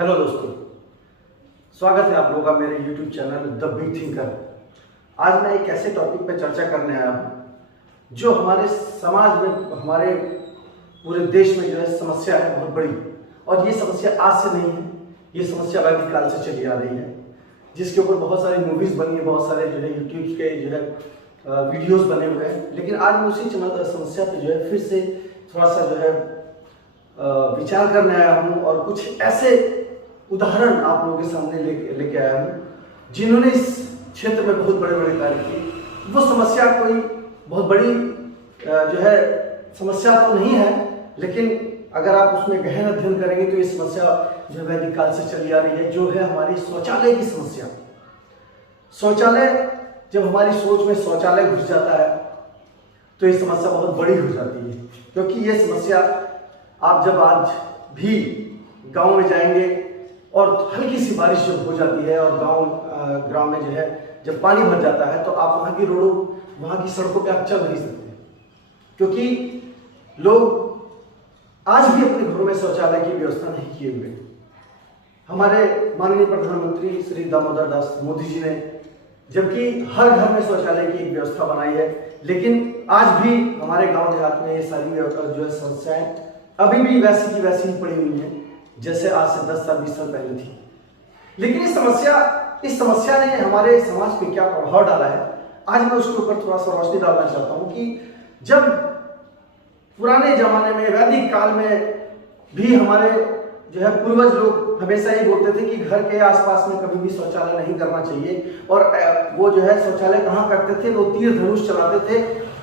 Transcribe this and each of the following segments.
Hello दोस्तों, स्वागत है आप लोगों का मेरे YouTube channel the big thinker. आज मैं एक ऐसे टॉपिक पर चर्चा करने आया हूँ जो हमारे समाज में, हमारे पूरे देश में जो है समस्या है बहुत बड़ी। और ये समस्या आज से नहीं है, ये समस्या वैदिक काल से चली आ रही है, जिसके ऊपर बहुत सारी मूवीज बनी है, बहुत सारे जो है यूट्यूब के जो है वीडियोस बने हुए हैं। लेकिन आज मैं उसी समस्या पे जो है फिर से थोड़ा सा जो है विचार करने आया हूँ और कुछ ऐसे उदाहरण आप लोगों के सामने लेके आया हूँ जिन्होंने इस क्षेत्र में बहुत बड़े बड़े कार्य किए। वो समस्या कोई बहुत बड़ी जो है समस्या तो नहीं है, लेकिन अगर आप उसमें गहन अध्ययन करेंगे तो ये समस्या जो वैदिक काल से चली आ रही है, जो है हमारी शौचालय की समस्या। शौचालय, जब हमारी सोच में शौचालय घुस जाता है तो ये समस्या बहुत बड़ी हो जाती है, क्योंकि ये समस्या आप जब आज भी गांव में जाएंगे और हल्की सी बारिश जब हो जाती है और गांव में जो है जब पानी भर जाता है तो आप वहां की रोडों, वहां की सड़कों पे आप चल नहीं सकते, क्योंकि लोग आज भी अपने घरों में शौचालय की व्यवस्था नहीं किए हुए। हमारे माननीय प्रधानमंत्री श्री दामोदर दास मोदी जी ने जबकि हर घर में शौचालय की एक व्यवस्था बनाई है, लेकिन आज भी हमारे गांव देहात में ये सारी व्यवस्था जो है समस्याएं अभी भी वैसी की वैसी ही पड़ी हुई हैं जैसे आज से 10 साल 20 साल पहले थी। लेकिन इस समस्या ने हमारे समाज पे क्या प्रभाव डाला है, आज मैं उसके ऊपर थोड़ा सा रोशनी डालना चाहता हूँ कि जब पुराने जमाने में, वैदिक काल में भी हमारे जो है पूर्वज लोग हमेशा ही बोलते थे कि घर के आसपास में कभी भी शौचालय नहीं करना चाहिए। और वो जो है शौचालय कहाँ करते थे, वो तीर धनुष चलाते थे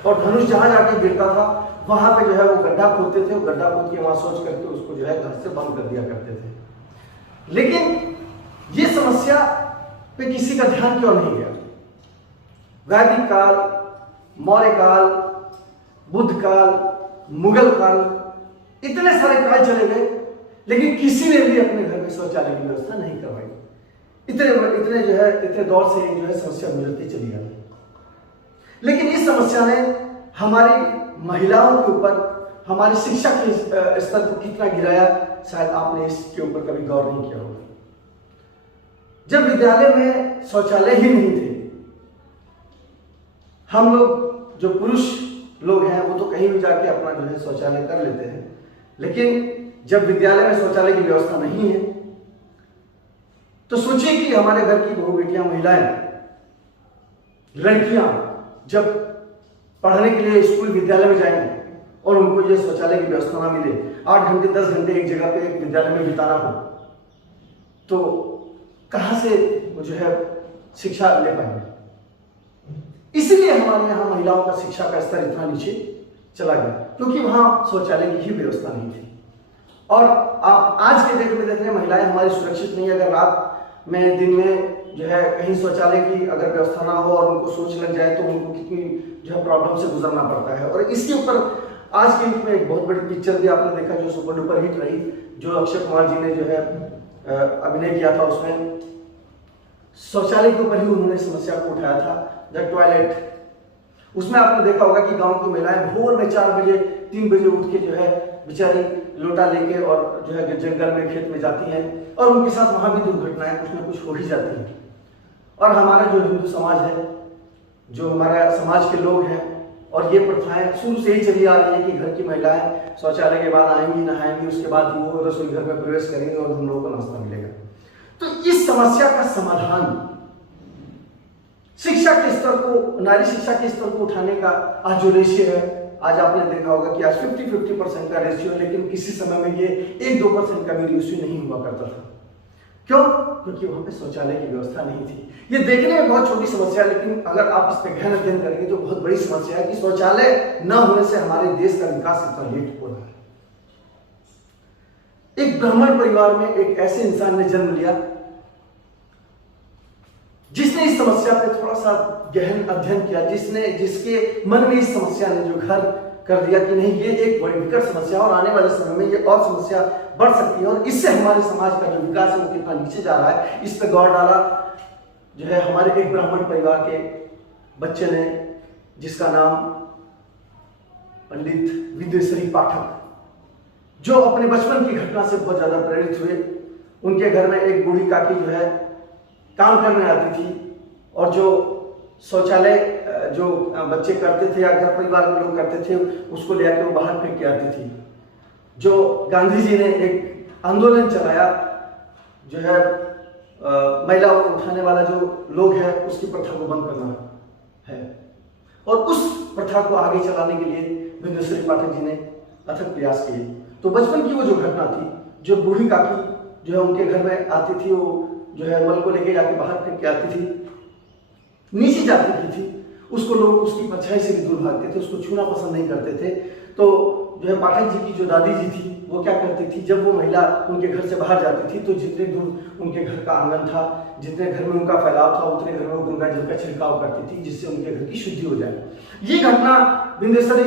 और धनुष जहाँ जाके गिरता था वहां पे जो है वो गड्ढा खोदते थे, गड्ढा खोद के वहां सोच करके उसको जो है घर से बंद कर दिया करते थे। लेकिन ये समस्या पे किसी का ध्यान क्यों नहीं गया? वैदिक काल, मौर्य काल, बुद्ध काल, मुगल काल, इतने सारे काल चले गए, लेकिन किसी ने भी अपने घर में शौचालय की व्यवस्था नहीं करवाई। इतने दौर से जो है समस्या गुजरती चली आ रही। लेकिन इस समस्या ने हमारी महिलाओं के ऊपर, हमारी शिक्षा के स्तर को कितना गिराया, शायद आपने इसके ऊपर कभी गौर नहीं किया होगा। जब विद्यालय में शौचालय ही नहीं थे, हम लोग जो पुरुष लोग हैं वो तो कहीं भी जाके अपना जो है शौचालय कर लेते हैं, लेकिन जब विद्यालय में शौचालय की व्यवस्था नहीं है तो सोचिए कि हमारे घर की बहू बेटियां, महिलाएं, लड़कियां जब पढ़ने के लिए स्कूल विद्यालय में जाएंगे और उनको ये शौचालय की व्यवस्था ना मिले, 8 घंटे 10 घंटे एक जगह पे एक विद्यालय में बिताना हो, तो कहां से वो जो है शिक्षा ले पाएंगे? इसलिए हमारे यहाँ महिलाओं का शिक्षा का स्तर इतना नीचे चला गया, क्योंकि वहां शौचालय की ही व्यवस्था नहीं थी। और आप आज के डेट में देख रहे हैं महिलाएं हमारी सुरक्षित नहीं है। अगर रात में, दिन में जो है कहीं शौचालय की अगर व्यवस्था ना हो और उनको सोच लग जाए तो उनको कितनी जो है प्रॉब्लम से गुजरना पड़ता है। और इसके ऊपर आज के युग में एक बहुत बड़ी पिक्चर भी आपने देखा जो सुपर डुपर हिट रही, जो अक्षय कुमार जी ने जो है अभिनय किया था। उसमें शौचालय के ऊपर ही उन्होंने समस्या को उठाया था, द टॉयलेट। उसमें आपने देखा होगा कि गांव की महिलाएं भोर में 4 बजे 3 बजे उठ के जो है बेचारी लोटा लेके और जो है जंगल में, खेत में जाती हैं और उनके साथ वहां भी दुर्घटनाएं कुछ ना कुछ हो ही जाती हैं। और हमारा जो हिंदू समाज है, जो हमारा समाज के लोग हैं, और ये प्रथाएं शुरू से ही चली आ रही है कि घर की महिलाएं शौचालय के बाद आएंगी, नहाएंगी, उसके बाद वो रसोई घर में प्रवेश करेंगे और हम लोगों को नाश्ता मिलेगा। तो इस समस्या का समाधान शिक्षा के स्तर को, नारी शिक्षा के स्तर को उठाने का आज जो रेशियो है, आज आपने देखा होगा कि आज 50-50% का रेशियो है, लेकिन किसी समय में ये 1-2% का भी रेशियो नहीं हुआ करता था। क्यों? क्योंकि वहां पे शौचालय की व्यवस्था नहीं थी। ये देखने में बहुत छोटी समस्या है, लेकिन अगर आप इस पर गहन अध्ययन करेंगे तो बहुत बड़ी समस्या है कि शौचालय न होने से हमारे देश का विकास इतना लेट हो रहा है। एक ब्राह्मण परिवार में एक ऐसे इंसान ने जन्म लिया जिसने इस समस्या पे थोड़ा सा गहन अध्ययन किया, जिसके मन में इस समस्या ने जो घर कर दिया कि नहीं, ये एक बड़ी विकट समस्या और आने वाले समय में ये और समस्या बढ़ सकती है और इससे हमारे समाज का जो विकास है वो कितना नीचे जा रहा है, इस पे गौर डाला। जो है हमारे एक ब्राह्मण परिवार के बच्चे ने, जिसका नाम पंडित विद्येश्वरी पाठक, जो अपने बचपन की घटना से बहुत ज्यादा प्रेरित हुए उनके घर में एक बूढ़ी काकी जो है काम करने आती थी, और जो शौचालय जो बच्चे करते थे या घर परिवार में लोग करते थे उसको ले आके वो बाहर फेंक के आती थी। जो गांधी जी ने एक आंदोलन चलाया, जो है महिला उठाने वाला जो लोग है उसकी प्रथा को बंद करना है, और उस प्रथा को आगे चलाने के लिए बिंदेश्वरी पाठक जी ने अथक प्रयास किए। तो बचपन की वो जो घटना थी, जो बूढ़ी काकी जो है उनके घर में आती थी, वो जो है मल को लेके जाके बाहर फेंक के आती थी, नीचे जाती की थी, उसको लोग उसकी परछाई से भी दूर भागते थे, उसको छूना पसंद नहीं करते थे। तो जो है पाठक जी की जो दादी जी थी वो क्या करती थी, जब वो महिला उनके घर से बाहर जाती थी तो जितने दूर उनके घर का आंगन था, जितने घर में उनका फैलाव था, उतने घर में वो गंगा जल का छिड़काव करती थी, जिससे उनके घर की शुद्धि हो जाए। ये घटना बिंदेश्वरी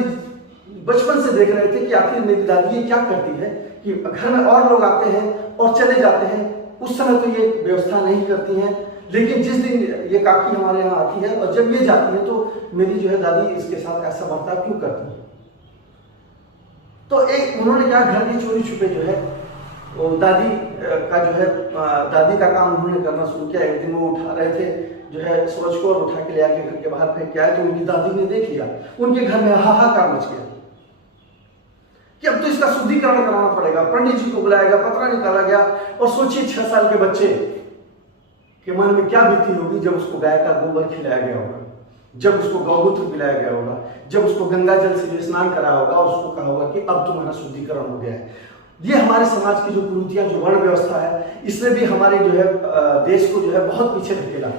बचपन से देख रहे थे कि आखिर मेरी दादी ये क्या करती है कि घर में और लोग आते हैं और चले जाते हैं, उस समय तो ये व्यवस्था नहीं करती हैं, लेकिन जिस दिन ये काकी हमारे यहाँ आती है और जब ये जाती है तो मेरी जो है दादी इसके साथ ऐसा बर्ताव क्यों करती है। तो एक उन्होंने क्या, घर की चोरी छुपे जो है वो दादी का जो है दादी का काम उन्होंने करना शुरू किया। एक दिन वो उठा रहे थे जो है सूरज को, और उठा के ले आके घर के बाहर फेंक के आए, तो उनकी दादी ने देख लिया, उनके घर में हाहाकार मच गया कि अब तो इसका शुद्धिकरण कराना पड़ेगा। पंडित जी को बुलाया गया, पतरा निकाला गया, और सोचिए 6 साल के बच्चे के मन में क्या बीती होगी जब उसको गाय का गोबर खिलाया गया होगा, जब उसको गौमूत्र पिलाया गया होगा, जब उसको गंगा जल से स्नान कराया होगा और उसको कहा होगा कि अब तुम्हारा शुद्धिकरण हो गया है। ये हमारे समाज की जो कुरीतियां, जो वर्ण व्यवस्था है, इसने भी हमारे जो है देश को जो है बहुत पीछे धकेला।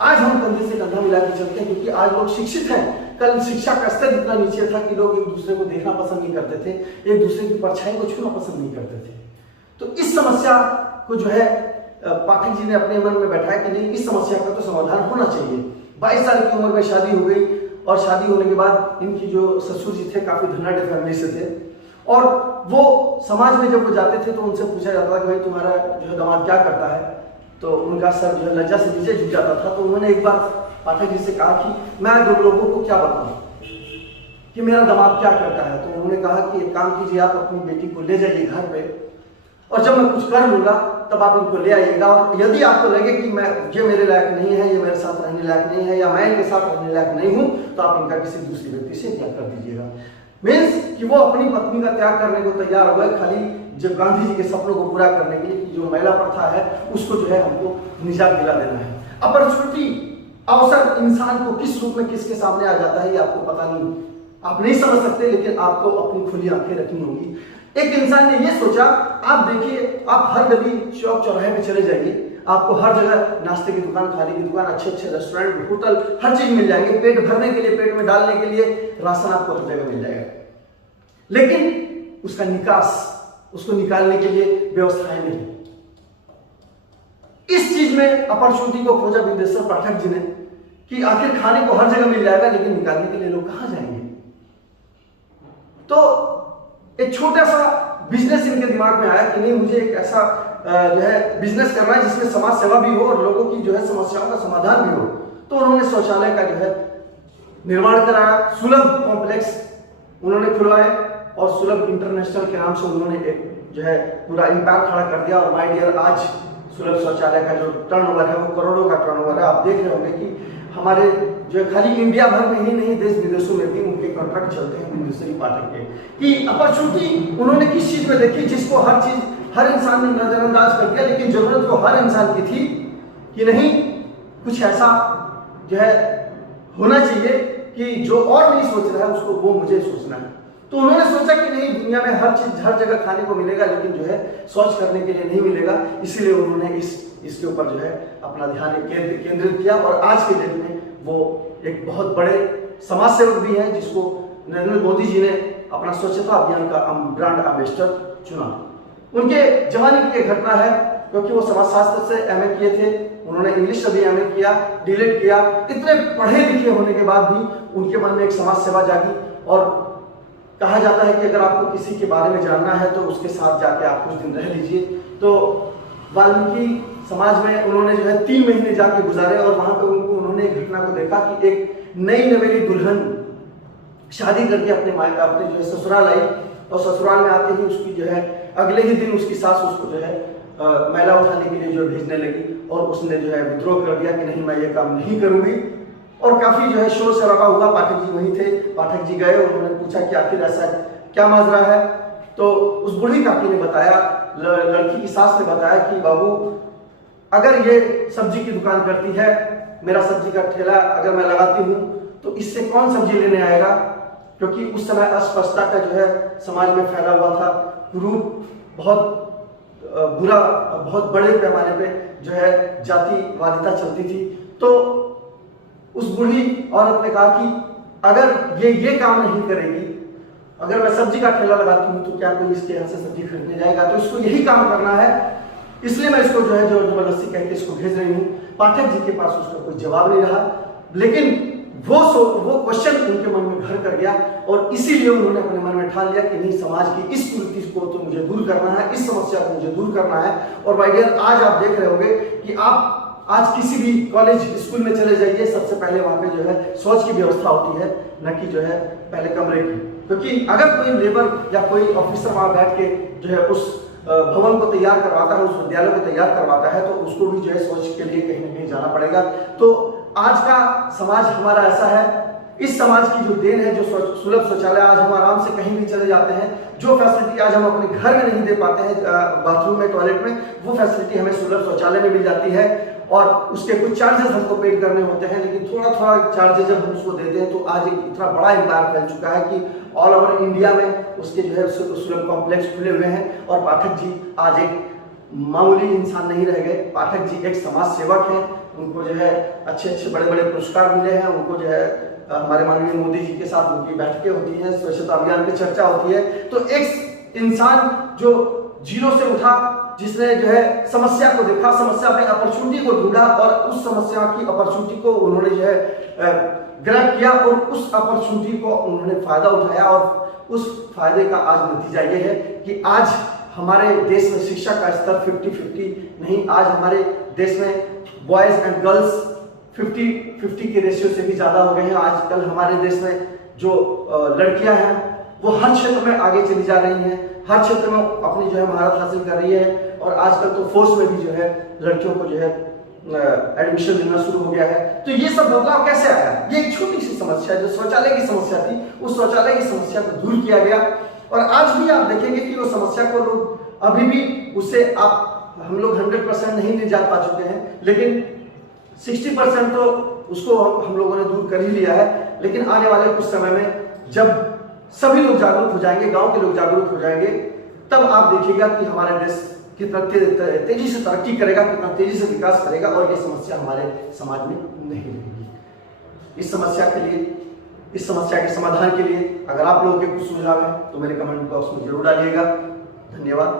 आज हम कंधे से कंधा मिला के चलते हैं क्योंकि आज लोग शिक्षित हैं। कल शिक्षा का स्तर इतना नीचे था कि लोग एक दूसरे को देखना पसंद नहीं करते थे, एक दूसरे की परछाई को छूना पसंद नहीं करते थे। तो इस समस्या को जो है पाठक जी ने अपने मन में बैठाया कि नहीं, इस समस्या का तो समाधान होना चाहिए। 22 साल की उम्र में शादी हो गई, और शादी होने के बाद इनकी जो ससुर जी थे काफी धनाढ़ फैमिली से थे, और वो समाज में जब वो जाते थे तो उनसे पूछा जाता था कि भाई तुम्हारा जो है दामाद क्या करता है, तो उनका सर जो है लज्जा से नीचे झुक जाता था। तो उन्होंने एक बार पाठक जी से कहा कि मैं 2 लोगों को क्या बताऊं कि मेरा दामाद क्या करता है। तो उन्होंने कहा कि एक काम कीजिए, आप अपनी बेटी को ले जाइए घर पे, और जब मैं कुछ कर लूंगा तब आप इनको ले आइएगा, और यदि आपको लगे कि मैं ये मेरे लायक नहीं है, ये मेरे साथ रहने लायक नहीं है, या मैं इनके साथ रहने लायक नहीं हूं, तो आप इनका किसी दूसरी व्यक्ति से त्याग कर दीजिएगा। मीन्स कि वो अपनी पत्नी का त्याग करने को तैयार हो गए, खाली जब गांधी जी के सपनों को पूरा करने के लिए कि जो महिला प्रथा है उसको जो है हमको निजात दिला देना है। अपॉर्चुनिटी, अवसर इंसान को किस रूप में किसके सामने आ जाता है ये आपको पता नहीं, आप नहीं समझ सकते, लेकिन आपको अपनी खुली आंखें रखनी होगी। एक इंसान ने ये सोचा, आप देखिए, आप हर गली चौक चौराहे पे चले जाइए, आपको हर जगह नाश्ते की दुकान, खाने की दुकान, अच्छे अच्छे रेस्टोरेंट, होटल, हर चीज मिल जाएंगे। पेट भरने के लिए, पेट में डालने के लिए राशन आपको हर जगह मिल जाएगा, लेकिन उसका निकास, उसको निकालने के लिए व्यवस्थाएं नहीं। इस चीज में अपॉर्चुनिटी को खोजा बिंदेश्वर पाठक जी ने कि आखिर खाने को हर जगह मिल जाएगा, लेकिन निकालने के लिए लोग कहां जाएंगे। तो एक छोटा सा बिजनेस इनके दिमाग में आया कि नहीं, मुझे एक ऐसा जो है बिजनेस करना है जिसमें समाज सेवा भी हो और लोगों की जो है समस्याओं का समाधान भी हो। तो उन्होंने शौचालय का जो है निर्माण कराया, सुलभ कॉम्प्लेक्स उन्होंने खुलवाए, और सुलभ इंटरनेशनल के नाम से उन्होंने एक जो है पूरा एम्पायर खड़ा कर दिया। और माय डियर, आज सुलभ शौचालय का जो टर्नओवर है वो करोड़ों का टर्नओवर है। आप देख रहे होंगे कि हमारे जो खाली इंडिया भर में ही नहीं, देश विदेशों में भी उनके कॉन्ट्रैक्ट चलते हैं बिंदेश्वरी पाठक के। कि अपॉर्चुनिटी उन्होंने किस चीज में देखी, जिसको हर चीज हर इंसान ने नजरअंदाज कर दिया, लेकिन जरूरत वो हर इंसान की थी कि नहीं, कुछ ऐसा जो है होना चाहिए कि जो और नहीं सोच रहा है उसको वो मुझे सोचना है। तो उन्होंने सोचा कि नहीं, दुनिया में हर चीज हर जगह खाने को मिलेगा, लेकिन जो है शौच करने के लिए नहीं मिलेगा। इसीलिए उन्होंने इसके ऊपर जो है अपना ध्यान केंद्रित किया, और आज के दिन में वो एक बहुत बड़े समाज सेवक भी हैं, जिसको नरेंद्र मोदी जी ने अपना स्वच्छता अभियान का ब्रांड एम्बेसडर चुना। उनके जवानी की घटना है, क्योंकि वो समाजशास्त्र से एमए किए थे, उन्होंने इंग्लिश से भी एमए किया, डीलिट किया। इतने पढ़े लिखे होने के बाद भी उनके मन में एक समाज सेवा जागी, और कहा जाता है कि अगर आपको किसी के बारे में जानना है तो उसके साथ जाके आप कुछ दिन रह लीजिए। तो वाल्मीकि समाज में उन्होंने जो है 3 महीने जाके गुजारे, और वहां पे उन्होंने एक घटना को देखा कि एक नई नवेली दुल्हन शादी करके अपने जो है ससुराल आई, और ससुराल में आते ही उसकी जो है अगले ही दिन उसकी सास उसको जो है मैला उठाने के लिए जो भेजने लगी और उसने जो है विद्रोह कर दिया कि नहीं मैं ये काम नहीं करूंगी। और काफी जो है शोर शराबा हुआ। पाठक जी वहीं थे। पाठक जी गए, उन्होंने पूछा कि आखिर ऐसा क्या माजरा है। तो उस बूढ़ी काकी ने बताया, लड़की की सास ने बताया कि बाबू अगर ये सब्जी की दुकान करती है, मेरा सब्जी का ठेला अगर मैं लगाती हूँ तो इससे कौन सब्जी लेने आएगा, क्योंकि उस समय अस्पृश्यता का जो है समाज में फैला हुआ था। कुरूप बहुत बुरा, बहुत बड़े पैमाने पे जो है जातिवादिता चलती थी। तो उस बूढ़ी औरत ने कहा कि अगर ये काम नहीं करेगी, अगर मैं सब्जी का ठेला लगाती हूँ तो क्या कोई इसके यहाँ से सब्जी खरीदने जाएगा, तो इसको यही काम करना है, इसलिए मैं इसको जो है जो जबरदस्ती कह के इसको भेज रही हूँ। पाठक जी के पास उसका कोई जवाब नहीं रहा, लेकिन वो क्वेश्चन उनके मन में घर कर गया और इसीलिए उन्होंने अपने मन में ठान लिया कि नहीं, समाज की इस कुरीति को तो मुझे दूर करना है, इस समस्या को मुझे दूर करना है। और माय डियर, आज आप देख रहे होंगे कि आप आज किसी भी कॉलेज स्कूल में चले जाइए, सबसे पहले वहां पे जो है शौच की व्यवस्था होती है, न कि जो है पहले कमरे की। क्योंकि अगर कोई लेबर या कोई ऑफिसर वहां बैठ के जो है उस भवन को तैयार करवाता है, उस विद्यालय को तैयार करवाता है, तो उसको भी जो है शौच के लिए कहीं ना कहीं जाना पड़ेगा। तो आज का समाज हमारा ऐसा है, इस समाज की जो देन है, जो सुलभ शौचालय, आज हम आराम से कहीं भी चले जाते हैं। जो फैसिलिटी आज हम अपने घर में नहीं दे पाते हैं, बाथरूम में, टॉयलेट में, वो फैसिलिटी हमें सुलभ शौचालय में मिल जाती है। और उसके कुछ चार्जेस हमको पेड करने होते हैं, लेकिन थोड़ा थोड़ा चार्जेस जब हम उसको देते हैं तो आज एक इतना बड़ा एम्पायर फैल चुका है कि ऑल ओवर इंडिया में उसके जो है सुलभ कॉम्प्लेक्स खुले हुए हैं। और पाठक जी आज एक मामूली इंसान नहीं रह गए, पाठक जी एक समाज सेवक हैं। उनको जो है अच्छे अच्छे बड़े बड़े पुरस्कार मिले हैं। उनको जो है हमारे माननीय मोदी जी के साथ उनकी बैठकें होती हैं, स्वच्छता अभियान की चर्चा होती है। तो एक इंसान जो जीरो से उठा, जिसने जो है समस्या को देखा, समस्या में अपॉर्चुनिटी को ढूंढा और उस समस्या की अपॉर्चुनिटी को उन्होंने जो है ग्रैब किया और उस अपॉर्चुनिटी को उन्होंने फायदा उठाया। और उस फायदे का आज नतीजा ये है कि आज हमारे देश में शिक्षा का स्तर 50-50 नहीं, आज हमारे देश में बॉयज एंड गर्ल्स 50-50 के रेशियो से भी ज्यादा हो गए हैं। आजकल हमारे देश में जो लड़कियां हैं वो हर क्षेत्र में आगे चली जा रही हैं, हर क्षेत्र में अपनी जो है महारत हासिल कर रही है। और आजकल तो फोर्स में भी जो है लड़कियों को जो है एडमिशन देना शुरू हो गया है। तो ये सब बदलाव कैसे आया? ये एक छोटी सी समस्या जो शौचालय की समस्या थी, उस शौचालय की समस्या को दूर किया गया। और आज भी आप देखेंगे कि वो समस्या को लोग अभी भी उससे हम लोग 100% नहीं निजात पा चुके हैं, लेकिन 60% तो उसको हम लोगों ने दूर कर ही लिया है। लेकिन आने वाले कुछ समय में जब सभी लोग जागरूक हो जाएंगे, गांव के लोग जागरूक हो जाएंगे, तब आप देखिएगा कि हमारा देश कितना तेजी से तरक्की करेगा, कितना तेजी से विकास करेगा और ये समस्या हमारे समाज में नहीं रहेगी। इस समस्या के लिए, इस समस्या के समाधान के लिए अगर आप लोगों के कुछ सुझाव है तो मेरे कमेंट बॉक्स में जरूर डालिएगा। धन्यवाद।